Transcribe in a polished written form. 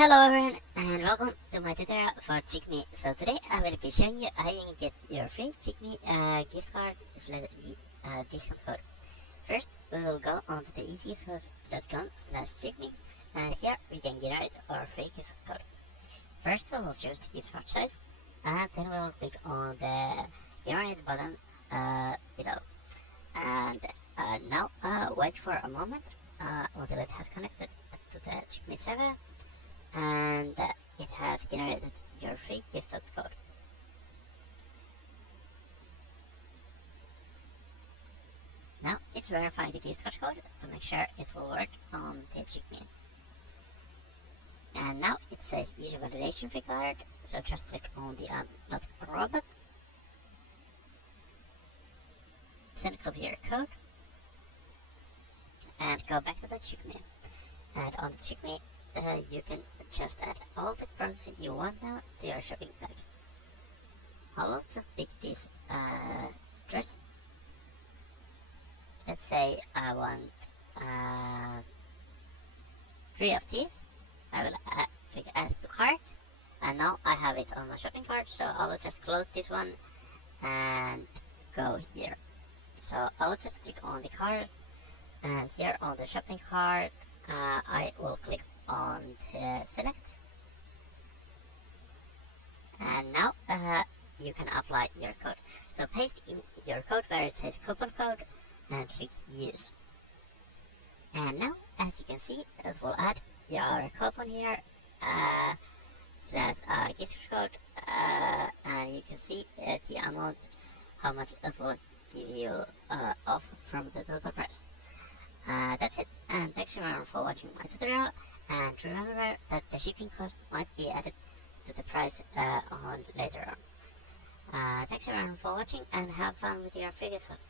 Hello everyone and welcome to my tutorial for Chic. So today I will be showing you how you can get your free Chic gift card / discount code. First we will go on to the easysource.com/Chic and here we can generate our free gift code. First we will choose the gift card size and then we will click on the generate button below. And now wait for a moment until it has connected to the Chic server and it has generated your free gift code. Now it's verifying the gift code to make sure it will work on the Chic. And now it says user validation required, so just click on the not a robot, then copy your code and go back to the Chic. And on the Chic, you can just add all the products you want now to your shopping bag. I will just pick this dress. Let's say I want 3 of these. I will click add to cart, and now I have it on my shopping cart, so I will just close this one and go here. So I will just click on the cart, and here on the shopping cart I will click on the select, and now you can apply your code. So paste in your code where it says coupon code and click use. And now as you can see it will add your coupon here, says gift code, and you can see the amount, how much it will give you off from the total price. That's it, and thanks everyone for watching my tutorial, and remember that the shipping cost might be added to the price on later on. Thanks everyone for watching and have fun with your free gift card.